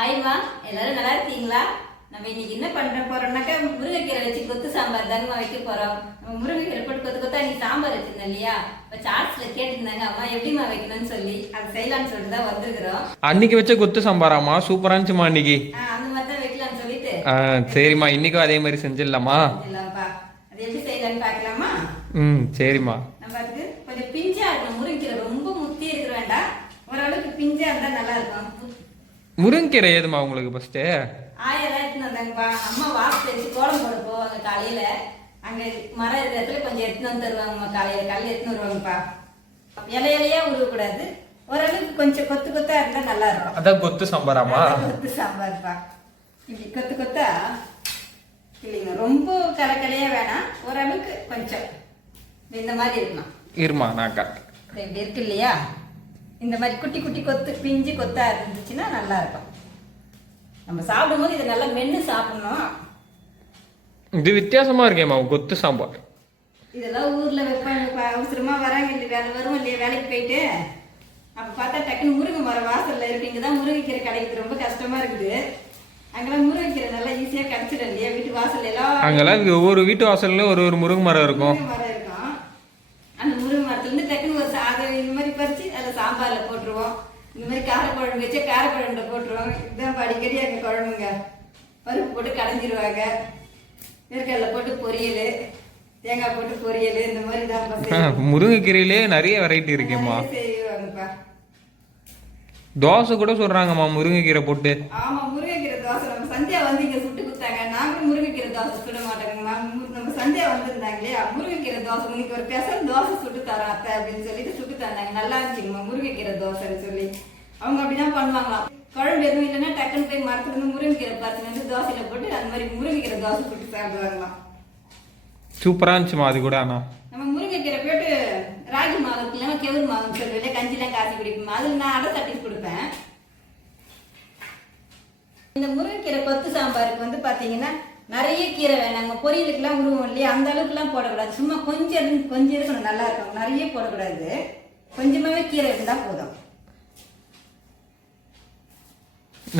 ஆயிமா எல்லாரும் நல்லா இருக்கீங்களா? நம்ம இன்னைக்கு என்ன பண்ண போறோம்னாக்கா முருங்கைக்கீரை வச்சு கொத்து சாம்பார் தாங்கம்மா வைக்க போறோம். நம்ம முருங்கைக்கீரை போட்டு கொத்து கொத்தா நீ சாம்பார் வச்சிருந்தேன் இல்லையா? இப்போ சாட்ஸ்ல கேட்டிருந்தாங்க அம்மா எப்படிமா வைக்கணும்னு சொல்லி அதை செய்யலாம்னு சொல்லிட்டு தான் வந்திருக்கிறோம். அன்னைக்கு வச்ச கொத்து சாம்பாராமா சூப்பரா இருந்துச்சுமா அன்னைக்கு. அந்த மாதிரி தான் வைக்கலாம்னு சொல்லிட்டு சரிம்மா இன்னைக்கும் அதே மாதிரி செஞ்சிடலாமா? செஞ்சிடலாம்ப்பா. அது எப்படி செய்யலாம்னு பார்க்கலாமா? சரிம்மா. நம்ம அதுக்கு கொஞ்சம் பிஞ்சா இருக்கணும். முருங்கைக்கீரை ரொம்ப முத்தி இருக்க வேண்டாம், ஓரளவுக்கு பிஞ்சா இருந்தா நல்லா இருக்கும். முருங்கீரை ஏதுமா உங்களுக்கு ஃபர்ஸ்ட்? ஆயிரம் எடுத்துன்னு வந்தாங்கப்பா. அம்மா வாசல் வச்சு கோலம் போட போவாங்க காலையில. அங்க மரம் இருக்கிற இடத்துல கொஞ்சம் எடுத்துன்னு வந்து தருவாங்கம்மா. காலையில எடுத்துன்னு வருவாங்கப்பா. இலையிலையா உருவக்கூடாது, ஓரளவுக்கு கொஞ்சம் கொத்து கொத்தா இருந்தா நல்லா இருக்கும். அதான் கொத்து சாம்பாராமா? கொத்து சாம்பார்ப்பா. இப்படி கொத்து கொத்தா இல்லைங்க, ரொம்ப கலக்கலையா வேணாம், ஓரளவுக்கு கொஞ்சம் இந்த மாதிரி இருக்கணும். இருமா நான் காட்டுறேன். இப்படி இருக்கு இல்லையா? இந்த மாதிரி குட்டி குட்டி கொத்து பிஞ்சு கொத்தா இருந்துச்சுன்னா நல்லா இருக்கும். நம்ம சாப்பிடும்போது இதை நல்லா மென்று சாப்பிடணும். இது வித்தியாசமா இருக்கேம்மா கொத்து சாம்பார். இதெல்லாம் ஊர்ல வைப்பாங்க, அவசரமா வராங்க இல்லையா, வேலை வரும் இல்லையா, வேலைக்கு போயிட்டு அப்ப பார்த்தா டக்குன்னு முருங்கை மரம் வாசல்ல இருக்கு. இங்கதான் முருங்கைக்கீரை கிடைக்குது, ரொம்ப கஷ்டமா இருக்குது. அங்கெல்லாம் முருங்கைக்கீரை நல்லா ஈஸியா கிடைச்சிடும் இல்லையா? வீட்டு வாசல் எல்லாம் அங்கெல்லாம் ஒவ்வொரு வீட்டு வாசல்ல ஒரு ஒரு முருங்கை மரம் இருக்கும். மரம் இருக்கும். அந்த முருங்கை மரத்துல இருந்து டக்குன்னு ஒரு அதை இந்த மாதிரி பறிச்சு அதில் சாம்பார்ல போட்டுருவோம். இந்த மாதிரி காரக்குழம்பு வச்சா காரக்குழம்புல போட்டுருவோம். இதுதான் அடிக்கடி அங்கே குழம்புங்க. பருப்பு போட்டு கடைஞ்சிருவாங்க, வேர்க்கடலை போட்டு பொரியல், தேங்காய் போட்டு பொரியல், இந்த மாதிரி தான் முருங்கைக்கீரையிலே நிறைய வெரைட்டி இருக்கேம்மா. செய்வாங்கப்பா. தோசை கூட சொல்றாங்கம்மா முருங்கைக்கீரை போட்டு. ஆமா, முருங்கைக்கீரை தோசை நம்ம சந்தியா வந்து இங்க சுட்டு கொடுத்தாங்க. நாங்களும் முருங்கைக்கீரை தோசை சுட மாட்டோங்கம்மா. நம்ம சந்தியா வந்திருந்தாங்க இல்லையா, முருங்கைக்கீரை தோசை இன்னைக்கு ஒரு பெசல் தோசை சுட்டு தரோம் அத்தை அப்படின்னு சொல்லிட்டு சுட்டு தந்தாங்க. நல்லா இருந்துச்சுங்கம்மா முருங்கைக்கீரை தோசைன்னு சொல்லி. அவங்க அப்படிதான் பண்ணுவாங்களாம். குழம்பு எதுவும் இல்லைன்னா டக்குன்னு போய் மரத்துல இருந்து முருங்கைக்கீரை பார்த்து வந்து தோசையில போட்டு அந்த மாதிரி முருங்கைக்கீரை தோசை சுட்டு சாப்பிடுவாங்களாம். சூப்பரா இருந்துச்சுமா அது கூட. ஆனா நம்ம முருங்கைக்கீரை போட்டு ராகி மாவு இல்லைன்னா கெவுரு மாவுன்னு சொல்லுவேன், கஞ்சிலாம் காய்ச்சி குடிப்போம். அதுல நான் அடை தட்டி கொடுப்பேன். இந்த முருங்கைக்கீரை கொத்து சாம்பாருக்கு வந்து பாத்தீங்கன்னா நிறைய கீரை வேணாங்க. பொரியலுக்குலாம் உருவம் இல்லையா, அந்த அளவுக்குலாம் போடக்கூடாது. சும்மா கொஞ்சம் கொஞ்சம் இருக்கணும், நல்லா இருக்கும். நிறைய போடக்கூடாது, கொஞ்சமாவே கீரை இருந்தா போதும்.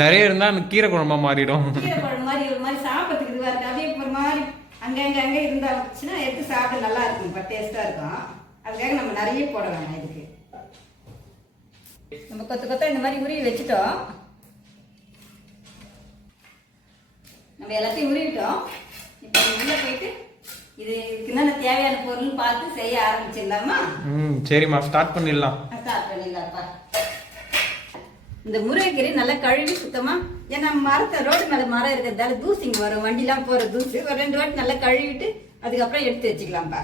நிறைய இருந்தா அந்த கீரை குழம்பா மாறிடும். கீரை குழம்பு மாதிரி ஒரு மாதிரி சாப்பிட்றதுக்கு இதுவா இருக்கு. அப்படியே ஒரு மாதிரி அங்க இருந்தாச்சுன்னா எடுத்து சாப்பிட நல்லா இருக்கும், டேஸ்டா இருக்கும். அதுக்காக நம்ம நிறைய போட வேணாம். இதுக்கு நம்ம கொத்து கொத்தா இந்த மாதிரி உருவி வச்சுட்டோம். நம்ம எல்லாத்தையும் உருவிட்டோம். இப்போ உள்ள போயிட்டு இதுக்கு என்னென்ன தேவையான பொருள் பார்த்து செய்ய ஆரம்பிச்சிடலாமா? சரிம்மா ஸ்டார்ட் பண்ணிடலாம். ஸ்டார்ட் பண்ணிடலாம்ப்பா. இந்த முருங்கைக்கீரை நல்லா கழுவி சுத்தமா, ஏன்னா மரத்தை ரோடு மேல மரம் இருக்கிறதால தூசிங்க வரும், வண்டிலாம் போற தூசு. ஒரு 2 வாட்டி நல்லா கழுவிட்டு அதுக்கப்புறம் எடுத்து வச்சுக்கலாம்ப்பா.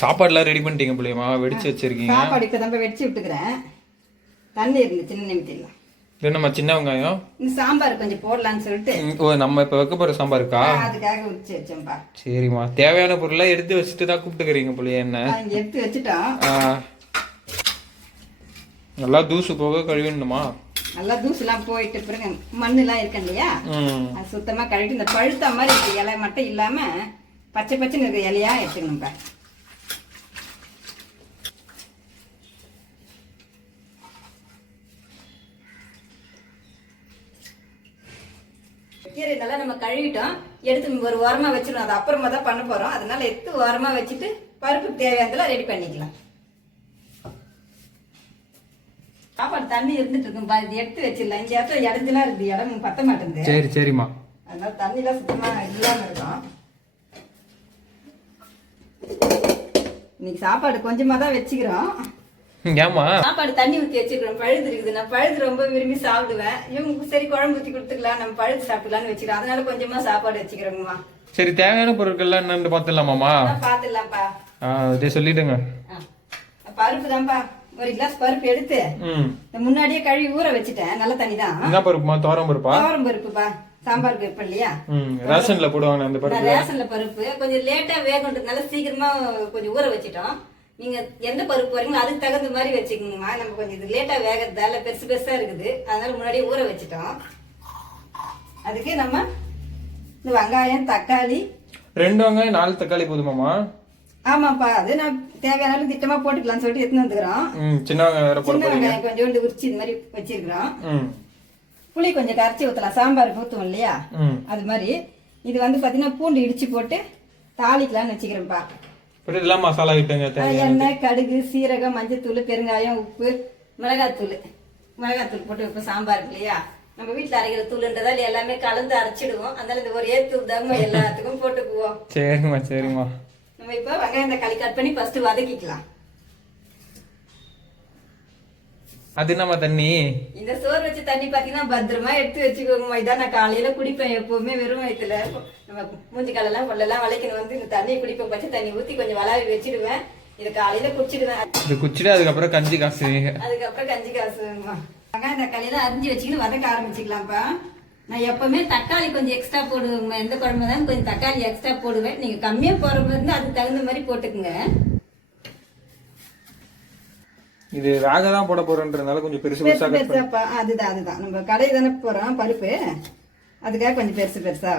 சாப்பாடுலாம் ரெடி பண்ணிட்டீங்க பிள்ளையமா? வெடிச்சு வச்சிருக்கீங்க. சாப்பாடு இப்போ தான் வெடிச்சு விட்டுக்கிறேன். தண்ணி இருந்துச்சுன்னு நிமித்திடலாம். என்னம்மா சின்ன வெங்காயம்? இந்த சாம்பார் கொஞ்சம் போடலான்னு சொல்லிட்டு. ஓ, நம்ம இப்ப வைக்க போற சாம்பாருக்கா? அதுக்காக உரிச்சு வச்சோம்பா. சரிம்மா, தேவையான பொருளை எடுத்து வச்சுட்டு தான் கூப்பிட்டுக்கிறீங்க பிள்ளைய. என்ன இங்க எடுத்து வச்சுட்டோம். நல்லா தூசு போக கழுவிடணுமா? நல்லா தூசுலாம் போயிட்டு பிறகு மண்ணுலாம் இருக்கு இல்லையா, அது சுத்தமா கழுவிட்டு இந்த பழுத்த மாதிரி இருக்கு இலை மட்டும் இல்லாம பச்சை பச்சைன்னு இருக்க இலையா எடுத்துக்கணும்ப்பா. கீரை நல்லா நம்ம கழுவிட்டோம், எடுத்து ஒரு ஓரமா வச்சிடணும். அது அப்புறமா தான் பண்ண போறோம். அதனால எடுத்து ஓரமா வச்சுட்டு பருப்பு தேவையானதெல்லாம் ரெடி பண்ணிக்கலாம். சாப்பாடு தண்ணி இருந்துட்டு இருக்கும்பா, இது எடுத்து வச்சிடலாம். இங்க இடத்துல இடஞ்செல்லாம் இருக்குது, இடம் பத்த மாட்டேங்குது. சரி சரிம்மா. அதனால தண்ணிலாம் சுத்தமா இல்லாம இருக்கும். இன்னைக்கு சாப்பாடு கொஞ்சமா தான் வச்சுக்கிறோம். ஏமா சாப்பாடு தண்ணி ஊற்றி வச்சுக்கிறோம், பழுது இருக்குது. நான் பழுது ரொம்ப விரும்பி சாப்பிடுவேன். இவங்களுக்கு சரி குழம்பு ஊற்றி கொடுத்துக்கலாம், நம்ம பழுது சாப்பிடலாம்னு வச்சுக்கிறோம். அதனால கொஞ்சமா சாப்பாடு வச்சுக்கிறோங்கம்மா. சரி, தேவையான பொருட்கள்லாம் என்னன்னு பார்த்துடலாமாம்மா? பாத்துடலாம்ப்பா. அதே சொல்லிடுங்க. பருப்பு தான்ப்பா, 1 கிளாஸ் பருப்பு எடுத்து முன்னாடியே கழுவி ஊற வச்சுட்டேன். நல்ல தண்ணி தான். என்ன பருப்புமா? துவரம் பருப்பா? துவரம் பருப்புப்பா, சாம்பார் பருப்பு இல்லையா, ரேஷன்ல போடுவாங்க அந்த பருப்பு. ரேஷன்ல பருப்பு கொஞ்சம் லேட்டா வேகன்றதுனால சீக்கிரமா கொஞ்சம் ஊற வச்சுட்டோம். நீங்க எந்த பருப்பு வரீங்களோ அதுக்கு தகுந்த மாதிரி வச்சுக்கோங்கம்மா. நம்ம கொஞ்சம் இது லேட்டா வேகிறதால பெருசு பெருசா இருக்குது, அதனால முன்னாடியே ஊற வச்சுட்டோம். அதுக்கு நம்ம இந்த வெங்காயம் தக்காளி 2 வெங்காயம் 4 தக்காளி போதுமாமா? ஆமாப்பா, அது நான் தேவையான அளவு திட்டமா போட்டுக்கலாம்னு சொல்லிட்டு எடுத்துன்னு வந்துக்கிறோம். சின்ன வெங்காயம் வேற போட சின்ன போறீங்க. வெங்காயம் கொஞ்சோண்டு உரிச்சு இந்த மாதிரி வச்சிருக்கிறோம். ம் புளி கொஞ்சம் கரைச்சி ஊற்றலாம், சாம்பாருக்கு ஊற்றுவோம் இல்லையா ம். அது மாதிரி. இது வந்து பார்த்தீங்கன்னா பூண்டு இடிச்சு போட்டு தாளிக்கலாம்னு வச்சுக்கிறேன்ப்பா. அப்புறம் இதெல்லாம் மசாலா ஐட்டங்க தேவையான. எண்ணெய், கடுகு, சீரகம், மஞ்சத்தூள், பெருங்காயம், உப்பு, மிளகாத்தூள் போட்டு வைப்போம் சாம்பாருக்கு இல்லையா. நம்ம வீட்டில் அரைக்கிற தூளுன்றதால எல்லாமே கலந்து அரைச்சிடுவோம். அதனால இந்த ஒரே தூள் தாங்க எல்லாத்துக்கும் போட்டுக்குவோம். சரிம்மா சரிம்மா. நம்ம இப்போ வெங்காயம் தக்காளி கட் பண்ணி ஃபர்ஸ்ட் வதக்கிக்கலாம். அது என்னம்மா தண்ணி? இந்த சோறு வச்ச தண்ணி பாத்தீங்கன்னா பத்திரமா எடுத்து வச்சுக்கோங்கம்மா. இதான் நான் காலையில குடிப்பேன் எப்பவுமே வெறும் வயிற்றுல. நம்ம மூஞ்சி காலெல்லாம் கொள்ளெல்லாம் வளைக்கணும் வந்து இந்த தண்ணியை குடிப்பேன். பச்சை தண்ணி ஊத்தி கொஞ்சம் வளாவி வச்சிடுவேன். இது காலையில குடிச்சிடுவேன். இது குச்சிட்டு அதுக்கப்புறம் கஞ்சி காசுவீங்க. அதுக்கப்புறம் கஞ்சி காசுமா. வெங்காயம் தக்காளி எல்லாம் அரிஞ்சு வச்சுக்கிட்டு வதக்க ஆரம்பிச்சுக்கலாம்ப்பா. நான் எப்பவுமே தக்காளி கொஞ்சம் எக்ஸ்ட்ரா போடுவேன். எந்த குழம்பு தான் கொஞ்சம் தக்காளி எக்ஸ்ட்ரா போடுவேன். நீங்க கம்மியா போற மாதிரி இருந்தா அதுக்கு தகுந்த மாதிரி போட்டுக்குங்க. இது வேக தான் போட போறேன்றதுனால கொஞ்சம் பெருசு பெருசா கட் பண்ணி. பெருசாப்பா, அதுதான் நம்ம கடை தானே போறோம் பருப்பு, அதுக்காக கொஞ்சம் பெருசா.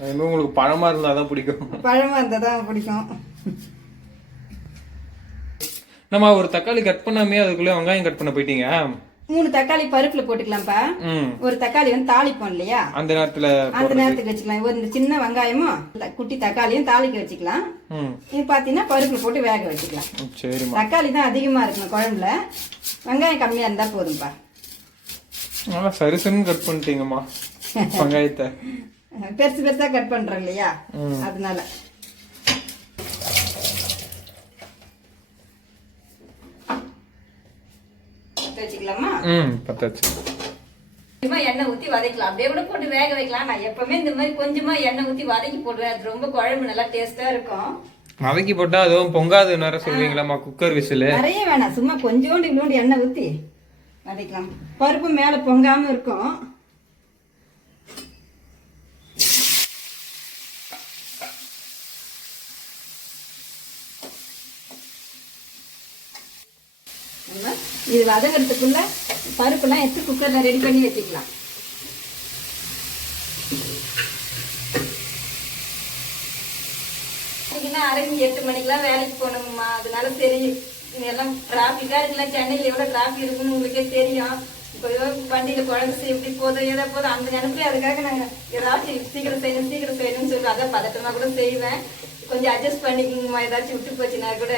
அது உங்களுக்கு பழமா இருந்தாதான் பிடிக்கும். பழமா இருந்தா தான் பிடிக்கும். நம்ம ஒரு தக்காளி கட் பண்ணாமே அதுக்குள்ள வெங்காயம் கட் பண்ண போயிட்டீங்க. 3 தக்காளி பருப்புல போட்டுக்கலாம்ப்பா. ஒரு தக்காளி வந்து தாளிப்போம் இல்லையா, அந்த நேரத்துக்கு வச்சுக்கலாம். ஒரு சின்ன வெங்காயமும் குட்டி தக்காளியும் தாளிக்க வச்சுக்கலாம். இது பாத்தீங்கன்னா பருப்புல போட்டு வேக வச்சுக்கலாம். சரிம்மா. தக்காளி தான் அதிகமா இருக்கணும் குழம்புல, வெங்காயம் கம்மியா இருந்தா போதும்பா. சரிசன்னு கட் பண்ணிட்டீங்கம்மா வெங்காயத்தை. பெருசா கட் பண்றோம் இல்லையா, அதனால. வச்சுக்கலாமா? பத்தாச்சு. எண்ணெய் ஊத்தி வதக்கலாம். அப்படியே கூட போட்டு வேக வைக்கலாம். நான் எப்பவுமே இந்த மாதிரி கொஞ்சமா எண்ணெய் ஊத்தி வதக்கி போடுவேன். அது ரொம்ப குழம்பு நல்லா டேஸ்டா இருக்கும். வதக்கி போட்டா அதுவும் பொங்காது நேர சொல்வீங்களாமா? குக்கர் விசில் நிறைய வேணாம், சும்மா கொஞ்சோண்டு இவ்வளோண்டு எண்ணெய் ஊத்தி வதக்கலாம். பருப்பு மேல பொங்காம இருக்கும். இது வதங்கிறதுக்குள்ள பருப்புலாம் எடுத்து குக்கர்ல ரெடி பண்ணி வச்சுக்கலாம். அரங்கி 8 மணிக்கெல்லாம் வேலைக்கு போகணுங்கம்மா. அதனால சரி, எல்லாம் டிராபிக்கா இருக்குல்ல, சென்னையில எவ்வளவு டிராபிக் இருக்குன்னு உங்களுக்கே தெரியும். இப்போ வண்டியில குழம்பு எப்படி போதும் ஏதோ போதும் அந்த நினைப்புல அதுக்காக நாங்க ஏதாச்சும் சீக்கிரம் செய்யணும்னு சொல்லி அதான் பதட்டமா கூட செய்வேன். கொஞ்சம் அட்ஜஸ்ட் பண்ணிக்கோங்கம்மா. ஏதாச்சும் விட்டு போச்சுன்னா கூட.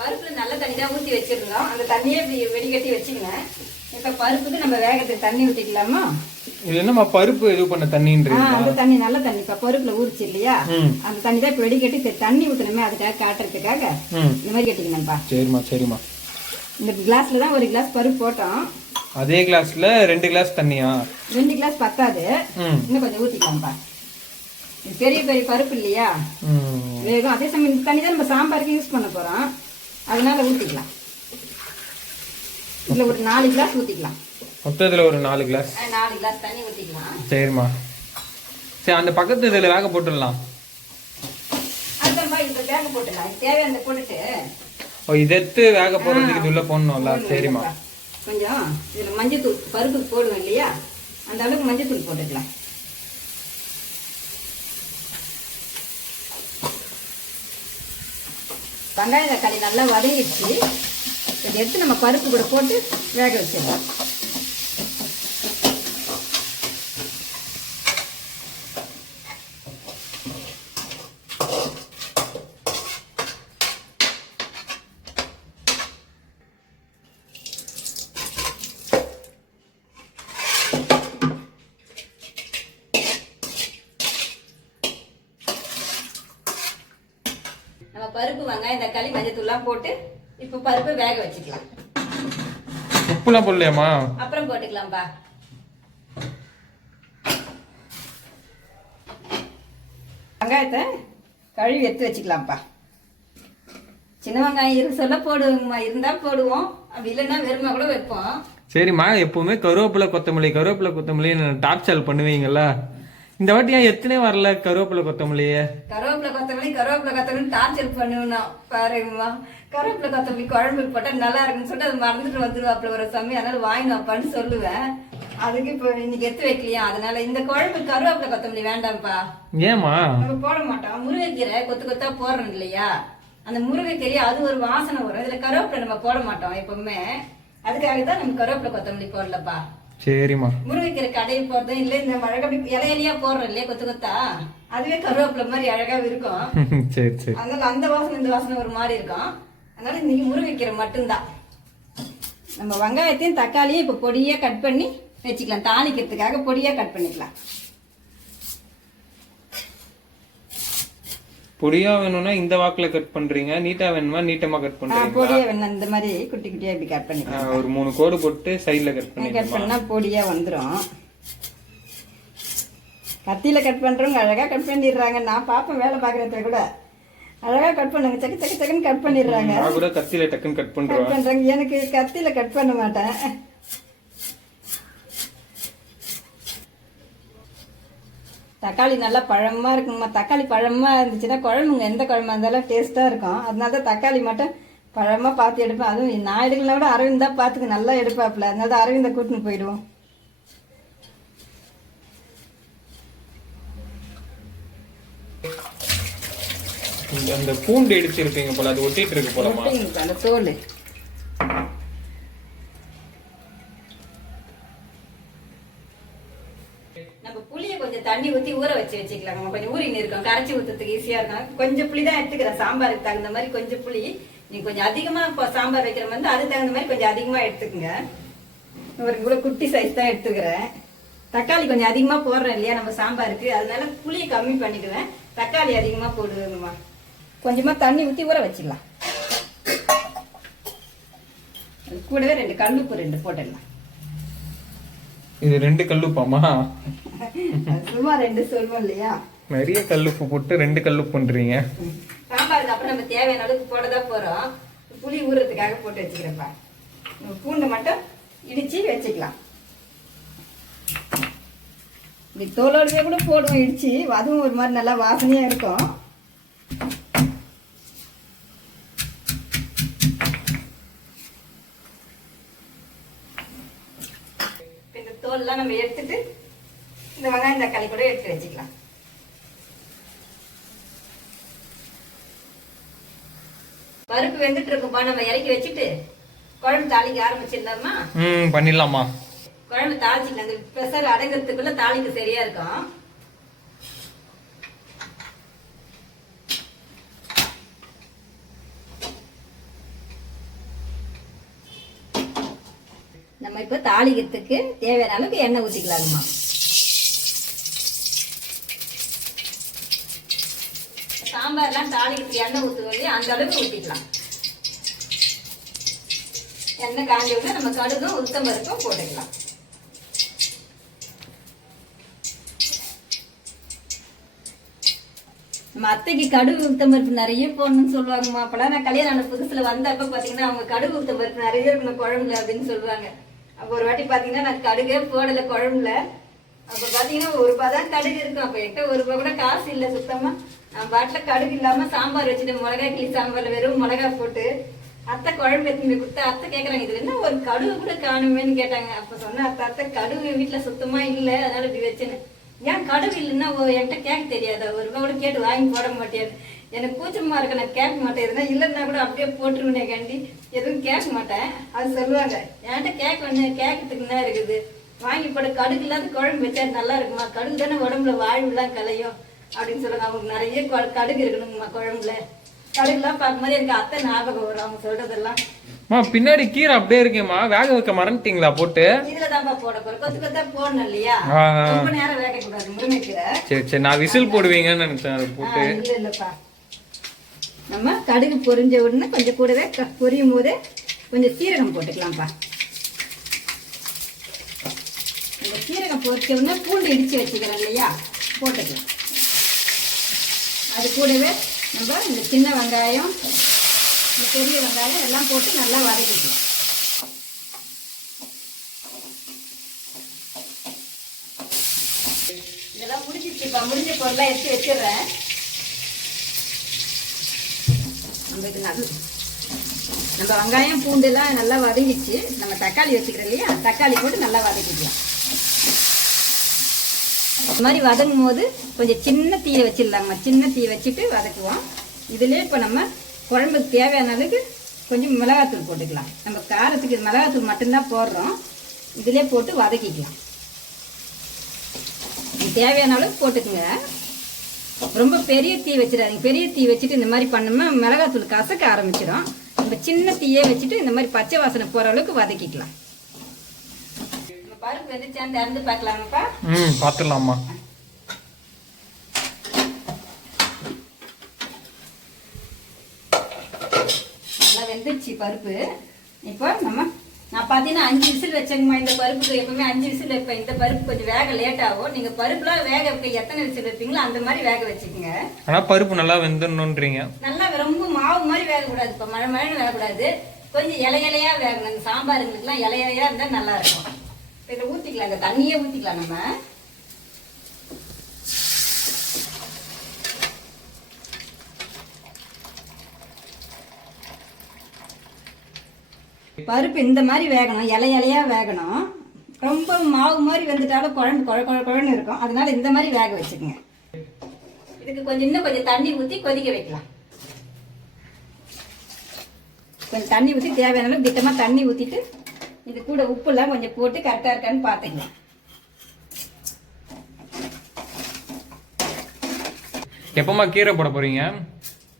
பருப்புல நல்ல தண்ணி தான் ஊற்றி வச்சிருந்தோம். அந்த தண்ணியே இப்படி வெடிகட்டி வச்சுக்கணும். இப்ப பருப்புக்கு நம்ம வேகத்துக்கு தண்ணி ஊற்றிக்கலாமா? இது என்னமா பருப்பு இது பண்ண தண்ணின்றீங்க? அந்த தண்ணி நல்ல தண்ணி இப்ப பருப்புல ஊறிச்சு இல்லையா, அந்த தண்ணி தான் இப்ப வெடிகட்டி தண்ணி ஊற்றணுமே, அதுக்காக காட்டுறதுக்காக இந்த மாதிரி கட்டிக்கணும்பா. சரிம்மா. இந்த கிளாஸ்ல தான் 1 கிளாஸ் பருப்பு போட்டோம். அதே கிளாஸ்ல 2 கிளாஸ் தண்ணியா? 2 கிளாஸ் பத்தாது, இன்னும் கொஞ்சம் ஊற்றிக்கலாம்ப்பா. பெரிய பெரிய பருப்பு இல்லையா வேகம். அதே சமயம் இந்த தண்ணி தான் நம்ம சாம்பாருக்கு யூஸ் பண்ண போறோம், அதனால ஊற்றிக்கலாம். இதுல ஒரு 4 கிளாஸ் ஊற்றிக்கலாம். மொத்தத்துல ஒரு 4 கிளாஸ். 4 கிளாஸ் தண்ணி ஊற்றிக்கலாம். சரிம்மா. சரி, அந்த பக்கத்து இதில் வேக போட்டுடலாம். அதுதான் இந்த வேக போட்டுடலாம். தேவையான போட்டுட்டு இதை எடுத்து வேக போடுறதுக்கு இது உள்ள போடணும்ல. சரிம்மா. கொஞ்சம் இதுல மஞ்சத்தூள் பருப்புக்கு போடுவோம் இல்லையா, அந்த அளவுக்கு மஞ்சத்தூள் போட்டுக்கலாம். வெங்காயம் தக்காளி நல்லா வதங்கிடுச்சு. இதை எடுத்து நம்ம பருப்பு கூட போட்டு வேக வச்சிடலாம். நம்ம பருப்பு வெங்காயம் தக்காளி மஞ்சத்தூள்லாம் போட்டு இப்ப பருப்பு வேக வச்சுக்கலாம். உப்புலாம் போடலையாமா? அப்புறம் போட்டுக்கலாம்பா. வெங்காயத்தை கழுவி எடுத்து வச்சுக்கலாம்ப்பா. சின்ன வெங்காயம் இருக்கு சொல்ல போடுவோங்கம்மா, இருந்தா போடுவோம், அப்படி இல்லைன்னா வெறுமா கூட வைப்போம். சரிம்மா. எப்பவுமே கருவேப்பிலை கொத்தமல்லி டாப் பண்ணுவீங்கல்ல, இந்த வாட்டி ஏன் எத்தனை வரல கருவேப்பிலை கொத்தமல்லி டார்ச்சர் பண்ணுவோம் பாருங்கம்மா. கருவேப்பிலை கொத்தமல்லி குழம்பு போட்டா நல்லா இருக்குன்னு சொல்லிட்டு அதை மறந்துட்டு வந்துருவாப்புல ஒரு சமயம், அதனால வாங்கினு வாப்பான்னு சொல்லுவேன். அதுக்கு இப்போ இன்னைக்கு எடுத்து வைக்கலையா, அதனால இந்த குழம்பு கருவேப்பிலை கொத்தமல்லி வேண்டாம்ப்பா. ஏமா? நம்ம போட மாட்டோம். முருங்கைக்கீரை கொத்து கொத்தா போடுறோம் இல்லையா, அந்த முருங்கைக்கீரை அது ஒரு வாசனை வரும். இதுல கருவேப்பிலை நம்ம போட மாட்டோம் எப்பவுமே, அதுக்காக தான் நம்ம கருவேப்பிலை கொத்தமல்லி போடலப்பா. சரிம்மா. முருங்கைக்கீரை கடையில் போடுறதும் இல்லை, இந்த அழகா இலையிலையா போடுறோம் இல்லையா கொத்து கொத்தா, அதுவே கருவேப்பிலை மாதிரி அழகா இருக்கும். சரி சரி. அதனால அந்த வாசனை இந்த வாசனை ஒரு மாதிரி இருக்கும். அதனால இன்னைக்கு முருங்கைக்கீரை மட்டும்தான். நம்ம வெங்காயத்தையும் தக்காளியும் இப்போ பொடியாக கட் பண்ணி வச்சுக்கலாம், தாளிக்கிறதுக்காக பொடியாக கட் பண்ணிக்கலாம். பொடியா வேணும்னா இந்த வாக்குல கட் பண்றீங்க, நீட்டா வேணுமா நீட்டமா கட் பண்றீங்க? பொடியா வேணும், இந்த மாதிரி குட்டி குட்டியா இப்படி கட் பண்ணிக்கலாம். ஒரு 3 கோடு போட்டு சைடுல கட் பண்ணா பொடியா வந்துடும். கத்தியில கட் பண்றவங்க அழகா கட் பண்ணிடுறாங்க. நான் பாப்பேன் வேலை பாக்குறத கூட அழகா கட் பண்ணுங்க, சக்கு சக்கு சக்குன்னு கட் பண்ணிடுறாங்க. நான் கூட கத்தியில டக்குன்னு கட் பண்றாங்க. எனக்கு கத்தியில கட் பண்ண மாட்டேன். தக்காளி நல்லா பழமா இருக்குங்கம்மா. தக்காளி பழமா இருந்துச்சுன்னா குழம்புங்க எந்த குழம்பா இருந்தாலும் டேஸ்டா இருக்கும். அதனால தான் தக்காளி மட்டும் பழமா பார்த்து எடுப்பேன். அதுவும் நான் எடுக்கலாம் விட அரவிந்த் தான் பார்த்துக்கு நல்லா எடுப்பாப்புல, அதனால தான் அரவிந்தை கூட்டின்னு போயிடுவோம். அந்த பூண்டு எடுத்திருப்பீங்க போல, அது ஒட்டிட்டு இருக்கு போலமா அந்த தோல். நம்ம புளியை கொஞ்சம் தண்ணி ஊத்தி ஊற வச்சுக்கலாம். கொஞ்சம் ஊறின்னு இருக்கும், கரைச்சி ஊத்துறதுக்கு ஈஸியா இருக்கும். கொஞ்சம் புளி தான் எடுத்துக்கிறேன், சாம்பாருக்கு தகுந்த மாதிரி கொஞ்சம் புளி. நீ கொஞ்சம் அதிகமா சாம்பார் வைக்கிற மாதிரி அது தகுந்த மாதிரி கொஞ்சம் அதிகமா எடுத்துக்கங்க. ஒரு கூட குட்டி சைஸ் தான் எடுத்துக்கிறேன். தக்காளி கொஞ்சம் அதிகமா போடுறேன் இல்லையா நம்ம சாம்பாருக்கு, அதனால புளியை கம்மி பண்ணிக்குவேன், தக்காளி அதிகமா போடுவேங்கம்மா. கொஞ்சமா தண்ணி ஊத்தி ஊற வச்சிடலாம். கூடவே 2 கல்லுப்பு 2 போட்டுடலாம். இது 2 கல்லுப்பாமா? சும்மா 2 சொல்லுவோம் இல்லையா, நிறைய கல்லுப்பு போட்டு 2 கல்லுப்பு பண்றீங்க. சாம்பாருக்கு அப்புறம் நம்ம தேவையான அளவுக்கு போடதான் போறோம். புளி ஊறதுக்காக போட்டு வச்சுக்கிறப்பா. பூண்டை மட்டும் இடிச்சு வச்சுக்கலாம். இப்படி தோலோடவே கூட போடுவோம் இடிச்சு, அதுவும் ஒரு மாதிரி நல்லா வாசனையா இருக்கும். இந்த தோல்லாம் நம்ம எடுத்துட்டு இந்த வெங்காயம் தக்காளி கூட எடுத்து வச்சுக்கலாம். பருப்பு வெந்துட்டு இருக்கும்பா, நம்ம இறக்கி வச்சுட்டு குழம்பு தாளிக்க ஆரம்பிச்சிடலாமா? பண்ணிடலாமா? குழம்பு தாளிச்சிக்கலாம். அந்த ப்ரெஷர் அடங்கிறதுக்குள்ள தாளிக்கு சரியா இருக்கும். நம்ம இப்ப தாளிக்கிறதுக்கு தேவையான அளவுக்கு எண்ணெய் ஊத்திக்கலாமா. சாம்பார்லாம் தாளிக்கிறதுக்கு எண்ணெய் ஊற்றுவோம் இல்லையா, அந்த அளவுக்கு ஊற்றிக்கலாம். எண்ணெய் காஞ்ச உடனே நம்ம கடுகும் உளுத்தம் பருப்பும் போட்டுக்கலாம். நம்ம அத்தைக்கு கடுகு உளுத்தம் பருப்பு நிறைய போடணும்னு சொல்லுவாங்கம்மா. அப்பெல்லாம் நான் கல்யாணம் ஆன புதுசுல வந்தப்ப பாத்தீங்கன்னா அவங்க கடுகு உளுத்தம் பருப்பு நிறைய இருக்கணும் குழம்புல அப்படின்னு சொல்லுவாங்க. அப்போ ஒரு வாட்டி பாத்தீங்கன்னா நான் கடுகே போடல குழம்புல. அப்ப பாத்தீங்கன்னா ₹1 தான் கடுகு இருக்கும். அப்ப என்கிட்ட ₹1 கூட காசு இல்லை சுத்தமா. நான் பாட்டுல கடுகு இல்லாம சாம்பார் வச்சுட்டு மிளகாய் கிளி சாம்பார்ல வெறும் மிளகாய் போட்டு அத்தை குழம்பு எடுத்து கொடுத்தா அத்தை கேக்குறாங்க இதுல என்ன ஒரு கடுகு கூட காணுமேன்னு கேட்டாங்க. அப்ப சொன்ன அத்தை கடுகு வீட்டுல சுத்தமா இல்ல, அதனால இப்படி வச்சேன்னு. ஏன் கடுகு இல்லைன்னா என்கிட்ட கேட்க தெரியாதா, ₹1 கூட கேட்டு வாங்கி போட மாட்டேன். எனக்கு கூச்சமா இருக்க, நான் கேட்க மாட்டேன். இல்லைன்னா கூட அப்படியே போட்டுருவேனே கண்டி, எதுவும் கேட்க மாட்டேன். அது சொல்லுவாங்க என்கிட்ட கேட்கறதுக்கு என்ன இருக்குது, வாங்கி போட கடுகு இல்லாத குழம்பு வச்சா நல்லா இருக்குமா, கடுகு தானே உடம்புல வாழ்வுலாம் கலையும் அப்படின்னு சொல்லுவாங்க. அவங்களுக்கு நிறைய கடுகு இருக்கணுங்கம்மா குழம்புல. கடுகுலாம் பார்க்கும்போது எனக்கு அத்தை ஞாபகம் வரும் அவங்க சொல்றதெல்லாம். பின்னாடி கீரை அப்படியே இருக்கேம்மா, வேக வைக்க மறந்துட்டீங்களா? போட்டு இதுலதான்ப்பா போட போறேன், கொத்து கொத்தா போடணும் இல்லையா, ரொம்ப நேரம் வேக கூடாது முருங்கைக்கீரை. சரி சரி, நான் விசில் போடுவீங்கன்னு நினைச்சேன் அதை போட்டு. இல்லப்பா, நம்ம கடுகு பொரிஞ்ச உடனே கொஞ்சம் கூடவே பொரியும் போதே கொஞ்சம் சீரகம் போட்டுக்கலாம்ப்பா. இந்த சீரகம் பொரிச்ச உடனே பூண்டு இடிச்சு வச்சுக்கிறோம் இல்லையா, போட்டுக்கலாம். அது கூடவே நம்ம இந்த சின்ன வெங்காயம் இந்த பெரிய வெங்காயம் எல்லாம் போட்டு நல்லா வதக்கிக்கலாம். இதெல்லாம் முடிஞ்சிச்சுப்பா, முடிஞ்ச பொருளாக எடுத்து வச்சிடுறேன். நம்மளுக்கு நம்ம வெங்காயம் பூண்டுலாம் நல்லா வதங்கிச்சு. நம்ம தக்காளி வச்சுக்கிறோம் இல்லையா, தக்காளி போட்டு நல்லா வதக்கிக்கலாம். இந்த மாதிரி வதங்கும் போது கொஞ்சம் சின்ன தீயை வச்சிடலாங்க. சின்ன தீயை வச்சுட்டு வதக்குவோம். இதுலேயே இப்போ நம்ம குழம்புக்கு தேவையான அளவுக்கு கொஞ்சம் மிளகாத்தூள் போட்டுக்கலாம். நம்ம காரத்துக்கு மிளகாத்தூள் மட்டும்தான் போடுறோம். இதிலே போட்டு வதக்கிக்கலாம். தேவையான அளவுக்கு போட்டுக்குங்க. ரொம்ப பெரிய தீ வச்சிடாதீங்க. பெரிய தீ வச்சுட்டு இந்த மாதிரி பண்ணோம்னா மிளகாத்தூள் கசக்க ஆரம்பிச்சிடும். நம்ம சின்ன தீயே வச்சுட்டு இந்த மாதிரி பச்சை வாசனை போகிற அளவுக்கு வதக்கிக்கலாம். பருப்பு வெந்துச்சான்னு திறந்து பார்க்கலாமாப்பா? பார்த்துடலாமா. நல்லா வெந்துச்சு பருப்பு. இப்போ நான் பார்த்தீங்கன்னா 5 விசில் வச்சேங்கம்மா. இந்த பருப்புக்கு எப்பவுமே 5 விசில் வைப்பேன். இந்த பருப்பு கொஞ்சம் வேக லேட் ஆகும். நீங்க பருப்புலாம் வேக வைக்க எத்தனை விசில் வைப்பீங்களோ அந்த மாதிரி வேக வச்சுக்கோங்க. ஆனா பருப்பு நல்லா வெந்துடணும்ன்றீங்க. நல்லா ரொம்ப மாவு மாதிரி வேகக்கூடாது. இப்போ மழைன்னு வேகக்கூடாது. கொஞ்சம் இலையா வேகணும். இந்த சாம்பாருங்களுக்குலாம் இலையா இருந்தா நல்லா இருக்கும். இதில் ஊற்றிக்கலாம். இந்த தண்ணியே ஊற்றிக்கலாம். நம்ம பருப்பு இந்த மாதிரி வேகணும். இலையா வேகணும். ரொம்ப மாவு மாதிரி வந்துட்டாலும் குழம்பு குழன்னு இருக்கும். அதனால இந்த மாதிரி வேக வச்சுக்கோங்க. இதுக்கு இன்னும் கொஞ்சம் தண்ணி ஊற்றி கொதிக்க வைக்கலாம். கொஞ்சம் தண்ணி ஊற்றி தேவையான அளவு திட்டமாக தண்ணி ஊற்றிட்டு இது கூட உப்புலாம் கொஞ்சம் போட்டு கரெக்டாக இருக்கான்னு பார்த்துக்கலாம். எப்பமா கீரை போட போறீங்க?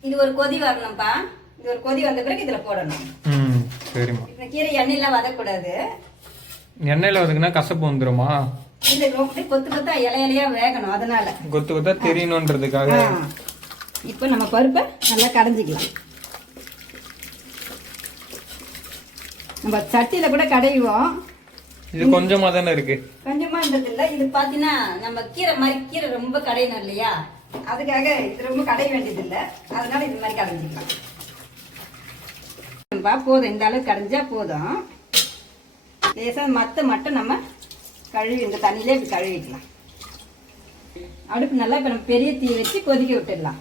இது ஒரு கொதி வரணும்ப்பா. இது ஒரு கொதி வந்த பிறகு இதுல போடணும். சரிம்மா. இந்த கீரை எண்ணெயில வதக்கூடாது. எண்ணெயில வதக்குனா கசப்பு வந்துருமா? இது ரொம்ப கொத்து கொத்தா இலையா வேகணும். அதனால கொத்து கொத்தா தெரியணுன்றதுக்காக. இப்போ நம்ம பருப்பை நல்லா கடைஞ்சிக்கலாம். நம்ம சட்டியில கூட கடைவோம். இது கொஞ்சமா தானே இருக்கு. கொஞ்சமா இருந்தது இல்ல. இது பாத்தீங்கன்னா நம்ம கீரை மாதிரி கீரை ரொம்ப கடையணும் இல்லையா, அதுக்காக இது ரொம்ப கடைய வேண்டியது இல்லை. அதனால இது மாதிரி கடைஞ்சிக்கலாம். போதும். இந்த அளவுக்கு கடைஞ்சா போதும். லேசா மத்த மட்டும் நம்ம கழுவி இந்த தண்ணியிலே இப்படி கழுவிக்கலாம். அடுப்பு நல்லா இப்ப நம்ம பெரிய தீ வச்சு கொதிக்க விட்டுடலாம்.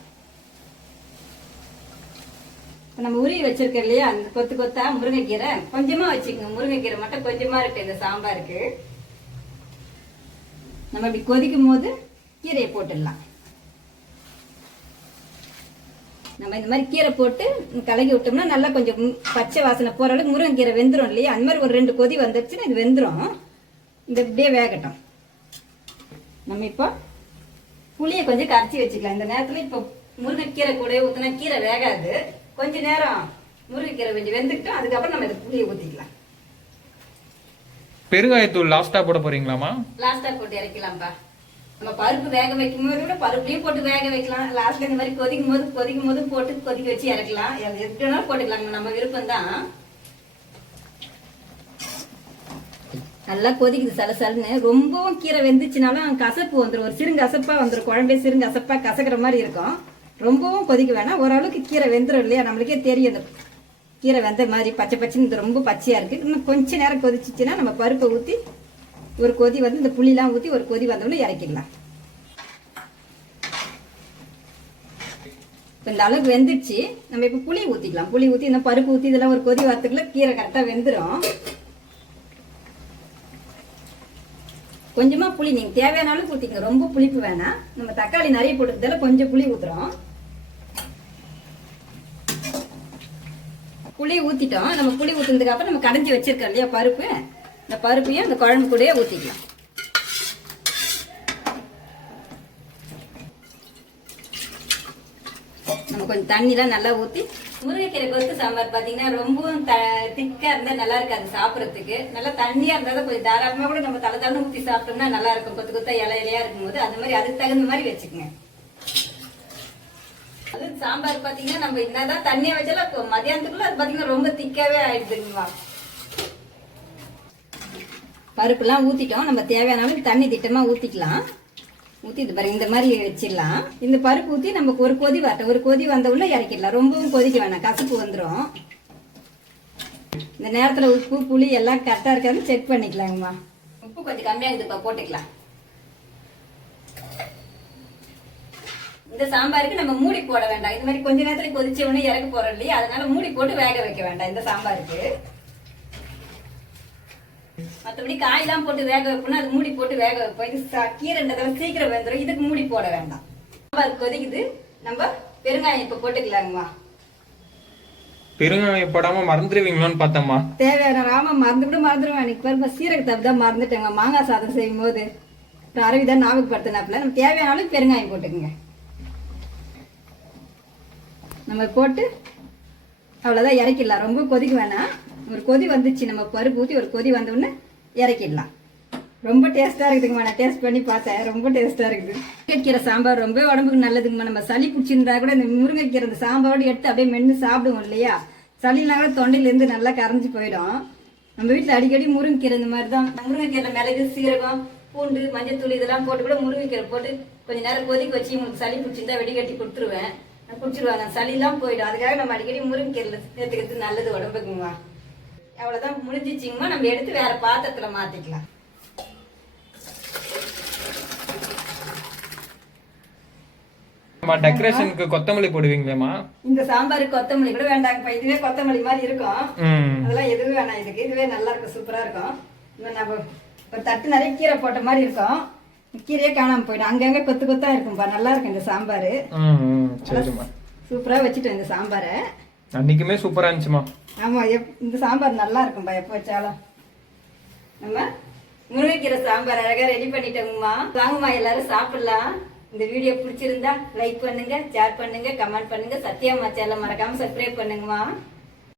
நம்ம உருவி வச்சிருக்க இல்லையா, அந்த கொத்து கொத்தா முருங்கைக்கீரை கொஞ்சமா வச்சுக்கோங்க. முருங்கைக்கீரை மட்டும் கொஞ்சமா இருக்கு இந்த சாம்பாருக்கு. நம்ம இப்படி கொதிக்கும் போது கீரையை போட்டுடலாம். நம்ம இந்த மாதிரி கீரை போட்டு கலக்கி விட்டோம்னா நல்லா கொஞ்சம் பச்சை வாசனை போற அளவுக்கு முருங்கைக்கீரை வெந்துடும் இல்லையா. அந்த மாதிரி ஒரு 2 கொதி வந்துருச்சுன்னா இது வெந்துடும். இந்த இப்படியே வேகட்டும். நம்ம இப்போ புளியை கொஞ்சம் கரைச்சி வச்சுக்கலாம். இந்த நேரத்துல இப்போ முருங்கைக்கீரை கூட ஊற்றினா கீரை வேகாது. கொஞ்ச நேரம் முருங்கைக்கீரை கொஞ்சம் வெந்துக்கிட்டோம். அதுக்கப்புறம் நம்ம இந்த புளியை ஊற்றிக்கலாம். பெருங்காயத்தூள் லாஸ்டா போட போறீங்களாமா? லாஸ்டா போட்டு இறக்கலாம்ப்பா. நம்ம பருப்பு வேக வைக்கும் போது கூட பருப்புலையும் போட்டு வேக வைக்கலாம். லாஸ்ட்ல இந்த மாதிரி கொதிக்கும் போது போட்டு கொதிக்க வச்சு இறக்கலாம். எதுனாலும் போட்டுக்கலாம். நம்ம விருப்பம் தான். நல்லா கொதிக்குது சலசலன்னு. ரொம்பவும் கீரை வெந்துச்சுனாலும் கசப்பு வந்துடும். ஒரு சிறுங்கசப்பா வந்துடும். குழம்பே சிறுங்கசப்பா கசக்கிற மாதிரி இருக்கும். ரொம்பவும் கொதிக்க வேணாம். ஓரளவுக்கு கீரை வெந்துடும் இல்லையா, நம்மளுக்கே தெரியும். இந்த கீரை வெந்த மாதிரி பச்சை பச்சைன்னு ரொம்ப பச்சையா இருக்கு. இன்னும் கொஞ்ச நேரம் கொதிச்சிச்சுன்னா நம்ம பருப்பை ஊற்றி ஒரு கொதி வந்து இந்த புளிலாம் ஊற்றி ஒரு கொதி வந்தோடனே இறக்கிடலாம். இப்போ இந்த அளவுக்கு வெந்துடுச்சு. நம்ம இப்போ புளி ஊற்றிக்கலாம். புளி ஊற்றி இந்த பருப்பு ஊற்றி இதெல்லாம் ஒரு கொதி வரத்துக்குள்ள கீரை கரெக்டாக வெந்துடும். கொஞ்சமா புளி நீங்க தேவையான அளவுக்கு ஊற்றிக்கங்க. ரொம்ப புளிப்பு வேணாம். நம்ம தக்காளி நிறைய போட்டுக்கிறதால கொஞ்சம் புளி ஊற்றுறோம். புளி ஊற்றிட்டோம். நம்ம புளி ஊற்றுனதுக்கு அப்புறம் நம்ம கடைஞ்சி வச்சிருக்கோம் இல்லையா பருப்பு, இந்த பருப்பையும் இந்த குழம்பு கூடயே ஊற்றிக்கலாம். நம்ம கொஞ்சம் தண்ணிலாம் நல்லா ஊற்றி முருங்கைக்கீரை கொத்து சாம்பார் பார்த்தீங்கன்னா ரொம்பவும் திக்கா இருந்தால் நல்லா இருக்காது சாப்பிட்றதுக்கு. நல்லா தண்ணியா இருந்தால் கொஞ்சம் தாராளமாக கூட நம்ம தலை ஊற்றி சாப்பிட்டோம்னா நல்லா இருக்கும். கொத்து கொத்தா இலையா இருக்கும்போது அது மாதிரி அதுக்கு தகுந்த மாதிரி வச்சுக்கோங்க. அது சாம்பார் பார்த்தீங்கன்னா நம்ம என்னதான் தண்ணியா வச்சாலும் மதியானத்துக்குள்ள அது பார்த்தீங்கன்னா ரொம்ப திக்காவே ஆயிடுதுங்களா. பருப்புலாம் ஊற்றிட்டோம். நம்ம தேவையான அளவுக்கு தண்ணி திட்டமாக ஊற்றிக்கலாம். ஊற்றி இது பாருங்க இந்த மாதிரி வச்சிடலாம். இந்த பருப்பு ஊற்றி நமக்கு ஒரு கொதி வரட்டும். ஒரு கொதி வந்த உள்ள இறக்கிடலாம். ரொம்பவும் கொதிக்க வேணாம், கசப்பு வந்துடும். இந்த நேரத்தில் உப்பு புளி எல்லாம் கரெக்டாக இருக்காதுன்னு செக் பண்ணிக்கலாங்கம்மா. உப்பு கொஞ்சம் கம்மியாக இருக்குதுப்பா, போட்டுக்கலாம். இந்த சாம்பாருக்கு நம்ம மூடி போட வேண்டாம். இது மாதிரி கொஞ்ச நேரத்துல கொதிச்ச உடனே இறக்க போறோம் இல்லையா, அதனால மூடி போட்டு வேக வைக்க வேண்டாம் இந்த சாம்பாருக்கு. மற்றபடி காயெல்லாம் போட்டு வேக வைப்போம்னா அது மூடி போட்டு வேக வைப்போம். இது கீரைன்றதால சீக்கிரம் வெந்துடும். இதுக்கு மூடி போட வேண்டாம். சாம்பார் கொதிக்குது, நம்ம பெருங்காயம் இப்ப போட்டுக்கலாங்கம்மா. பெருங்காயம் போடாம மறந்துடுவீங்களோன்னு பார்த்தம்மா. தேவையான ராம மறந்துடுவேன். அன்னைக்கு சீரகத்தை தான் மறந்துட்டேங்க மாங்காய் சாதம் செய்யும் போது. அரவிதான் ஞாபகப்படுத்தினாப்புல நம்ம தேவையான அளவு பெருங்காயம் போட்டுக்குங்க. நம்ம போட்டு அவ்வளோதான் இறக்கிடலாம். ரொம்ப கொதிக்க வேணாம். ஒரு கொதி வந்துச்சு, நம்ம பருப்பு ஊற்றி ஒரு கொதி வந்தோடனே இறக்கிடலாம். ரொம்ப டேஸ்ட்டாக இருக்குதுங்கம்மா. நான் டேஸ்ட் பண்ணி பார்த்தேன், ரொம்ப டேஸ்ட்டாக இருக்குது. முருங்கைக்கீரை சாம்பார் ரொம்ப உடம்புக்கு நல்லதுங்கம்மா. நம்ம சளி பிடிச்சிருந்தா கூட இந்த முருங்கைக்கீரை இந்த சாம்பாரோடு எடுத்து அப்படியே மென்று சாப்பிடுவோம் இல்லையா, சளினா கூட தொண்டையிலேருந்து நல்லா கரைஞ்சி போயிடும். நம்ம வீட்டில் அடிக்கடி முருங்கைக்கீரை இந்த மாதிரி தான். முருங்கைக்கீரை மிளகு, சீரகம், பூண்டு, மஞ்சள் தூள் இதெல்லாம் போட்டு கூட முருங்கைக்கீரை போட்டு கொஞ்சம் நேரம் கொதிக்க வச்சு உங்களுக்கு சளி பிடிச்சிருந்தா வெடிகட்டி கொடுத்துருவேன். குடிச்சிருவாங்க, சளிலாம் போயிடும். அதுக்காக நம்ம அடிக்கடி முருங்கைக்கீரை சேர்த்துக்கிறது நல்லது உடம்புக்குங்கம்மா. அவ்வளோதான் முடிஞ்சிச்சிங்கம்மா. நம்ம எடுத்து வேற பாத்திரத்துல மாத்திக்கலாம். டெக்கரேஷனுக்கு கொத்தமல்லி போடுவீங்களேம்மா? இந்த சாம்பாருக்கு கொத்தமல்லி கூட வேண்டாங்கப்பா. இதுவே கொத்தமல்லி மாதிரி இருக்கும். அதெல்லாம் எதுவும் வேணாம். இதுக்கு இதுவே நல்லா இருக்கும், சூப்பரா இருக்கும். இன்னும் நம்ம ஒரு தட்டு நிறைய கீரை போட்ட மாதிரி இருக்கும். கீரையே காணாம போயிடும், அங்கங்க கொத்து கொத்தா இருக்கும்பா. நல்லா இருக்கும் இந்த சாம்பாரு. சூப்பரா வச்சுட்டேன் இந்த சாம்பாரை. அன்னைக்குமே சூப்பரா இருந்துச்சுமா. ஆமா, இந்த சாம்பார் நல்லா இருக்கும்பா எப்போ வச்சாலும். நம்ம முருங்கைக்கீரை சாம்பார் அழகா ரெடி பண்ணிட்டோங்கம்மா. வாங்கம்மா எல்லாரும் சாப்பிடலாம். இந்த வீடியோ பிடிச்சிருந்தா லைக் பண்ணுங்க, ஷேர் பண்ணுங்க, கமெண்ட் பண்ணுங்க. சத்யாம்மா சேனலை மறக்காம சப்ஸ்கிரைப் பண்ணுங்கம்மா.